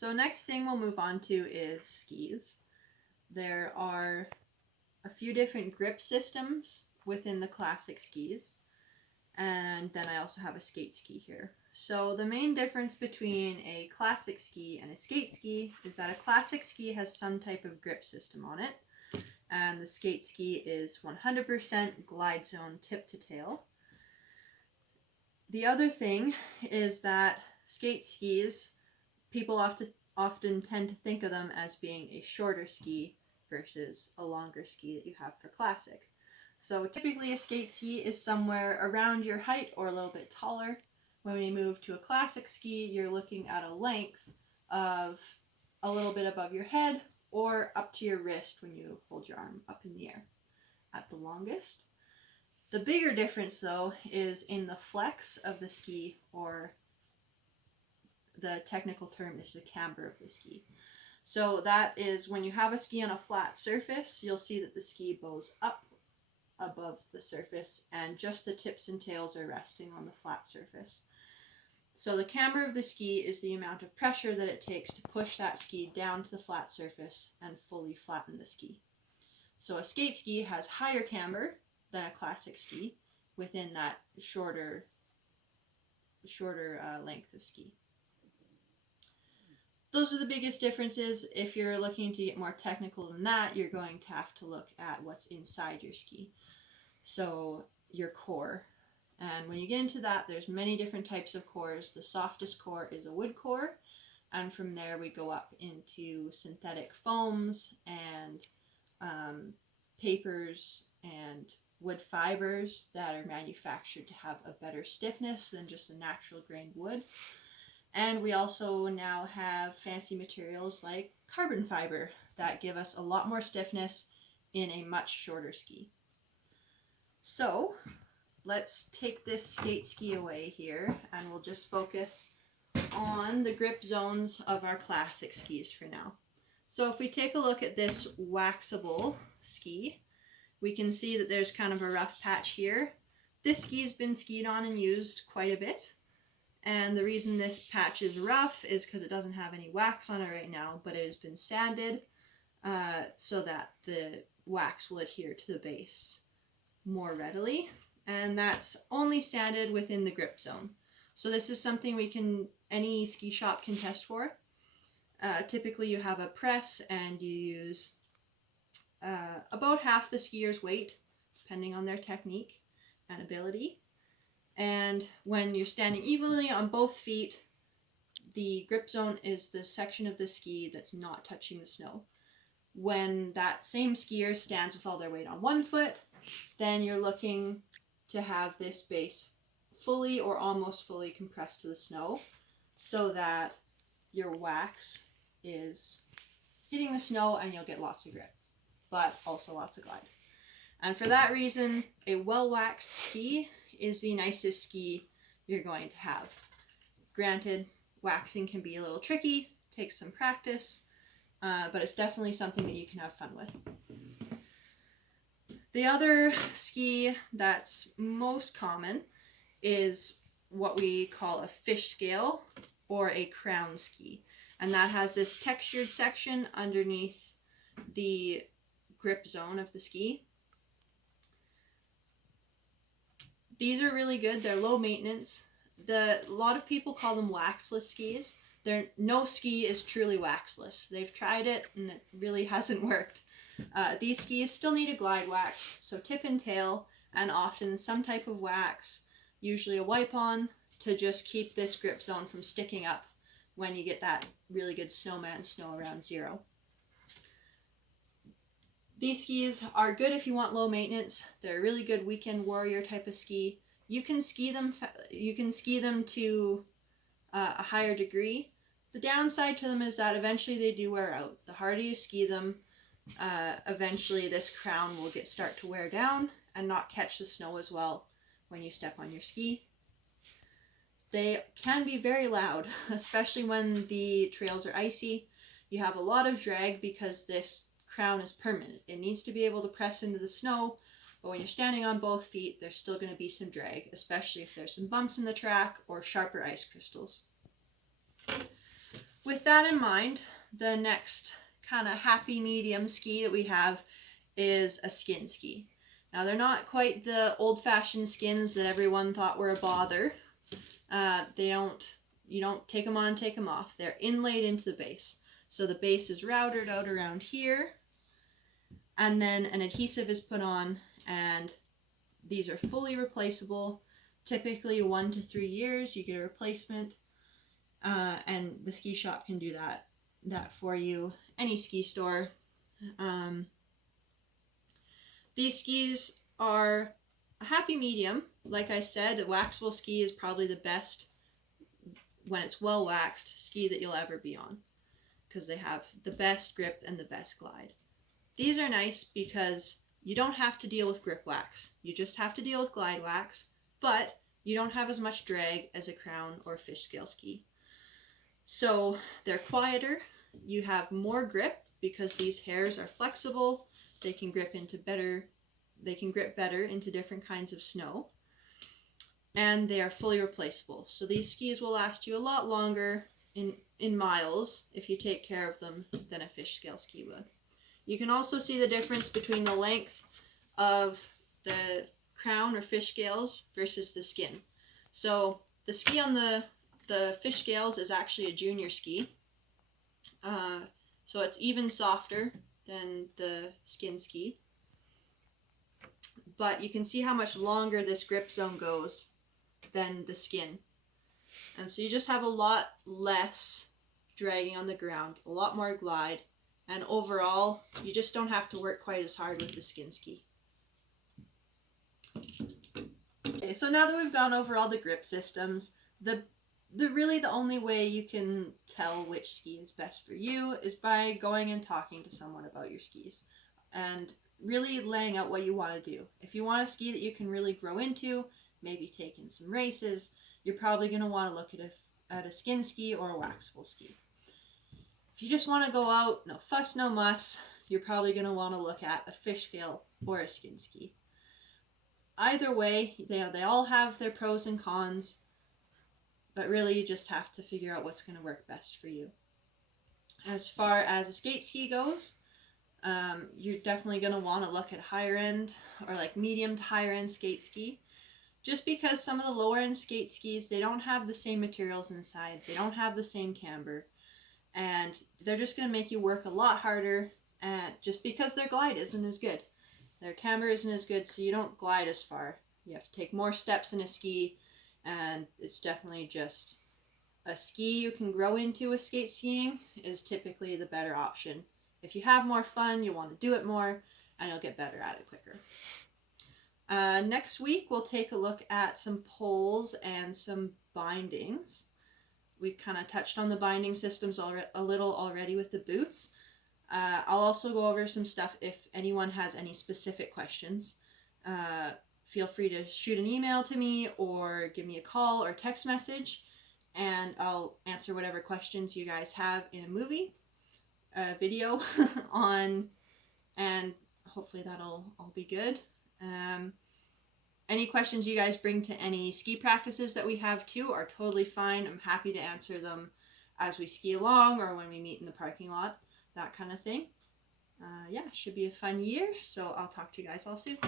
So next thing we'll move on to is skis. There are a few different grip systems within the classic skis, and then I also have a skate ski here. So the main difference between a classic ski and a skate ski is that a classic ski has some type of grip system on it, and the skate ski is 100% glide zone tip to tail. The other thing is that skate skis, people often tend to think of them as being a shorter ski versus a longer ski that you have for classic. So typically a skate ski is somewhere around your height or a little bit taller. When we move to a classic ski, you're looking at a length of a little bit above your head or up to your wrist when you hold your arm up in the air at the longest. The bigger difference, though, is in the flex of the ski, or the technical term is the camber of the ski. So that is when you have a ski on a flat surface, you'll see that the ski bows up above the surface and just the tips and tails are resting on the flat surface. So the camber of the ski is the amount of pressure that it takes to push that ski down to the flat surface and fully flatten the ski. So a skate ski has higher camber than a classic ski within that shorter length of ski. Those are the biggest differences. If you're looking to get more technical than that, you're going to have to look at what's inside your ski. So your core. And when you get into that, there's many different types of cores. The softest core is a wood core. And from there we go up into synthetic foams and papers and wood fibers that are manufactured to have a better stiffness than just a natural grained wood. And we also now have fancy materials like carbon fiber that give us a lot more stiffness in a much shorter ski. So let's take this skate ski away here and we'll just focus on the grip zones of our classic skis for now. So if we take a look at this waxable ski, we can see that there's kind of a rough patch here. This ski's been skied on and used quite a bit. And the reason this patch is rough is because it doesn't have any wax on it right now, but it has been sanded so that the wax will adhere to the base more readily. And that's only sanded within the grip zone. So this is something any ski shop can test for. Typically you have a press and you use about half the skier's weight, depending on their technique and ability. And when you're standing evenly on both feet, the grip zone is the section of the ski that's not touching the snow. When that same skier stands with all their weight on one foot, then you're looking to have this base fully or almost fully compressed to the snow so that your wax is hitting the snow and you'll get lots of grip, but also lots of glide. And for that reason, a well-waxed ski is the nicest ski you're going to have. Granted, waxing can be a little tricky, takes some practice, but it's definitely something that you can have fun with. The other ski that's most common is what we call a fish scale or a crown ski. And that has this textured section underneath the grip zone of the ski. These are really good. They're low maintenance. A lot of people call them waxless skis. No ski is truly waxless. They've tried it and it really hasn't worked. These skis still need a glide wax, so tip and tail, and often some type of wax, usually a wipe-on, to just keep this grip zone from sticking up when you get that really good snowman snow around zero. These skis are good if you want low maintenance. They're a really good weekend warrior type of ski. You can ski them to a higher degree. The downside to them is that eventually they do wear out. The harder you ski them, eventually this crown will start to wear down and not catch the snow as well when you step on your ski. They can be very loud, especially when the trails are icy. You have a lot of drag because this crown is permanent. It needs to be able to press into the snow, but when you're standing on both feet, there's still going to be some drag, especially if there's some bumps in the track or sharper ice crystals. With that in mind, the next kind of happy medium ski that we have is a skin ski. Now they're not quite the old-fashioned skins that everyone thought were a bother. You don't take them on, take them off. They're inlaid into the base. So the base is routed out around here, and then an adhesive is put on, and these are fully replaceable. Typically 1 to 3 years you get a replacement, and the ski shop can do that for you. Any ski store. These skis are a happy medium. Like I said, a waxable ski is probably the best, when it's well waxed, ski that you'll ever be on, because they have the best grip and the best glide. These are nice because you don't have to deal with grip wax. You just have to deal with glide wax, but you don't have as much drag as a crown or fish scale ski. So they're quieter. You have more grip because these hairs are flexible. They can grip better into different kinds of snow. And they are fully replaceable. So these skis will last you a lot longer in miles if you take care of them than a fish scale ski would. You can also see the difference between the length of the crown or fish scales versus the skin. So the ski on the fish scales is actually a junior ski. So it's even softer than the skin ski. But you can see how much longer this grip zone goes than the skin. And so you just have a lot less dragging on the ground, a lot more glide, and overall you just don't have to work quite as hard with the skin ski. Okay, so now that we've gone over all the grip systems, the only way you can tell which ski is best for you is by going and talking to someone about your skis and really laying out what you want to do. If you want a ski that you can really grow into, maybe take in some races, you're probably going to want to look at a skin ski or a waxable ski. If you just want to go out, no fuss, no muss, you're probably going to want to look at a fish scale or a skin ski. Either way, they all have their pros and cons, but really you just have to figure out what's going to work best for you. As far as a skate ski goes, you're definitely going to want to look at higher end or like medium to higher end skate ski, just because some of the lower end skate skis, they don't have the same materials inside, they don't have the same camber, and they're just going to make you work a lot harder, just because their glide isn't as good. Their camber isn't as good, so you don't glide as far. You have to take more steps in a ski, and it's definitely just a ski you can grow into with skate skiing is typically the better option. If you have more fun, you want to do it more, and you'll get better at it quicker. Next week, we'll take a look at some poles and some bindings. We kind of touched on the binding systems a little already with the boots. I'll also go over some stuff if anyone has any specific questions. Feel free to shoot an email to me or give me a call or text message, and I'll answer whatever questions you guys have in a video on, and hopefully that'll all be good. Any questions you guys bring to any ski practices that we have too are totally fine. I'm happy to answer them as we ski along or when we meet in the parking lot, that kind of thing. Yeah, should be a fun year, so I'll talk to you guys all soon.